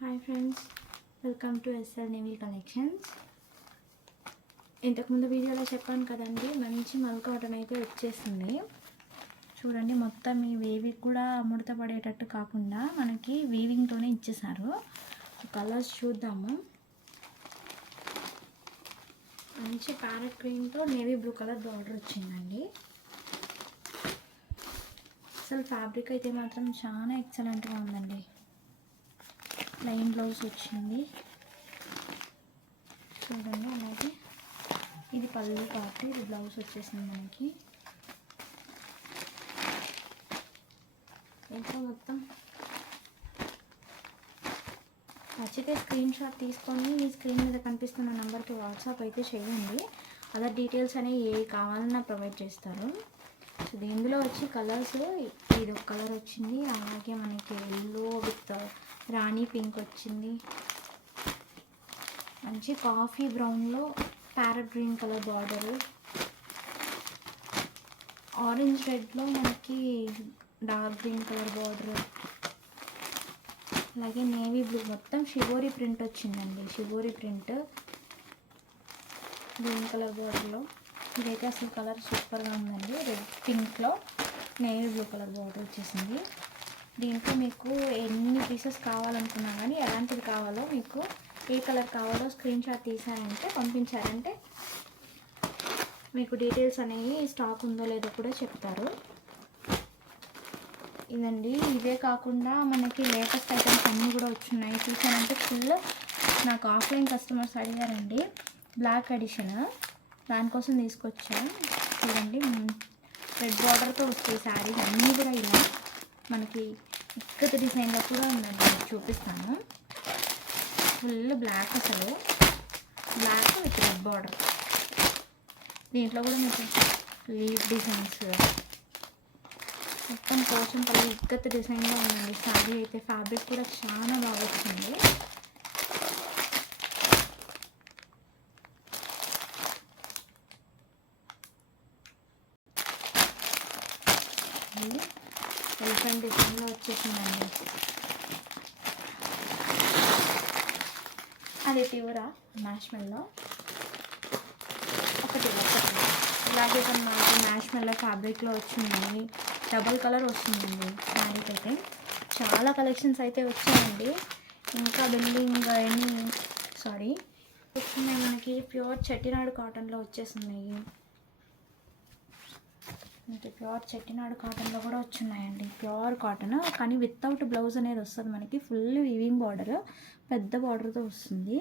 Hi friends, welcome to SL navy collections. ఇంతకుముందు వీడియోలో చెప్పాను కదండి, మంచి మల్ కాటన్ అయితే వచ్చేసింది. చూడండి, మొత్తం ఈ వేవింగ్ కూడా ముడత పడేటట్టు కాకుండా మనకి వీవింగ్తోనే ఇచ్చేసారు. కలర్స్ చూద్దాము. మంచి ప్యారెట్ గ్రీన్తో నేవీ బ్లూ కలర్ బార్డర్ వచ్చిందండి. అసలు ఫ్యాబ్రిక్ అయితే మాత్రం చాలా ఎక్సలెంట్గా ఉందండి. లైన్ బ్లౌజ్ వచ్చింది చూడండి. అలాగే ఇది పళ్ళు పార్ట్, ఇది బ్లౌజ్ వచ్చేసింది మనకి. ఇంకా మొత్తం నచ్చితే స్క్రీన్ షాట్ తీసుకొని మీ స్క్రీన్ మీద కనిపిస్తున్న నెంబర్కి వాట్సాప్ అయితే చేయండి. అదర్ డీటెయిల్స్ అనేవి ఏ కావాలన్నా ప్రొవైడ్ చేస్తారు. సో దీనిలో వచ్చి కలర్స్, ఇది ఒక కలర్ వచ్చింది, అలాగే మనకి ఎల్లో విత్ రాణి పింక్ వచ్చింది, మంచి కాఫీ బ్రౌన్లో parrot green colour border, orange రెడ్లో మనకి డార్క్ గ్రీన్ కలర్ బార్డరు, అలాగే నేవీ బ్లూ మొత్తం షిబోరి ప్రింట్ వచ్చిందండి. షిబోరి ప్రింట్ గ్రీన్ కలర్ బార్డర్లో. ఇదైతే అసలు కలర్ సూపర్గా ఉందండి. రెడ్ పింక్లో నేవీ బ్లూ కలర్ బార్డర్ వచ్చేసింది. దీంట్లో మీకు ఎన్ని పీసెస్ కావాలనుకున్నా కానీ, ఎలాంటిది కావాలో, మీకు ఏ కలర్ కావాలో స్క్రీన్ షాట్ తీసారంటే, పంపించారంటే మీకు డీటెయిల్స్ అనేవి స్టాక్ ఉందో లేదో కూడా చెప్తారు. ఇదండి. ఇవే కాకుండా మనకి లేటెస్ట్ ఐటమ్స్ అన్నీ కూడా వచ్చున్నాయి. చూసానంటే ఫుల్ నాకు ఆఫ్లైన్ కస్టమర్స్ అడిగారండి. బ్లాక్ ఎడిషన్, దానికోసం తీసుకొచ్చా. చూడండి, రెడ్ బార్డర్తో వస్తాయి శారీస్ అన్నీ కూడా. ఇలా మనకి ఇక్కత డిజైన్లో కూడా ఉందండి, మీకు చూపిస్తాను. ఫుల్ బ్లాక్, అసలు బ్లాక్ విత్ రెడ్ బార్డర్. దీంట్లో కూడా మీకు లీవ్ డిజైన్స్ మొత్తం పోచంపల్లి ఇక్కత డిజైన్లో ఉందండి శారీ అయితే. ఫ్యాబ్రిక్ కూడా చాలా బాగా వచ్చింది. ఎలిఫెంట్ డిజైన్లో వచ్చేసిందండి. అది ప్యూరా మ్యాష్మెల్లో ఒకటి. ఇలాగే మనకి మ్యాష్మెల్లో ఫ్యాబ్రిక్లో వచ్చిందండి. డబల్ కలర్ వస్తుందండి శారీకి అయితే. చాలా కలెక్షన్స్ అయితే వచ్చాయండి. ఇంకా బిల్డింగ్ వస్తున్నాయి మనకి. ప్యూర్ చెట్టినాడు కాటన్లో వచ్చేస్తున్నాయి. ఇంకా ప్యూర్ చెట్టినాడు కాటన్లో కూడా వచ్చున్నాయండి. ప్యూర్ కాటన్ కానీ వితౌట్ బ్లౌజ్ అనేది వస్తుంది మనకి. ఫుల్ వీవింగ్ బార్డర్, పెద్ద బార్డర్తో వస్తుంది.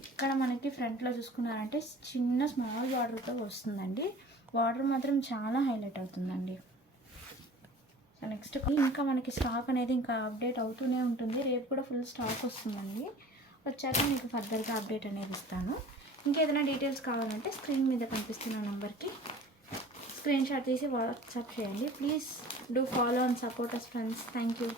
ఇక్కడ మనకి ఫ్రంట్లో చూసుకున్నారంటే చిన్న స్మాల్ బార్డర్తో వస్తుందండి. బార్డర్ మాత్రం చాలా హైలైట్ అవుతుందండి. సో నెక్స్ట్ ఇంకా మనకి స్టాక్ అనేది ఇంకా అప్డేట్ అవుతూనే ఉంటుంది. రేపు కూడా ఫుల్ స్టాక్ వస్తుందండి. వచ్చాక మీకు ఫర్దర్గా అప్డేట్ అనేది ఇస్తాను. ఇంకేదైనా డీటెయిల్స్ కావాలంటే స్క్రీన్ మీద కనిపిస్తున్న నెంబర్కి స్క్రీన్ షాట్ తీసి వాట్సాప్ చేయండి. Please do follow and support us friends. Thank you.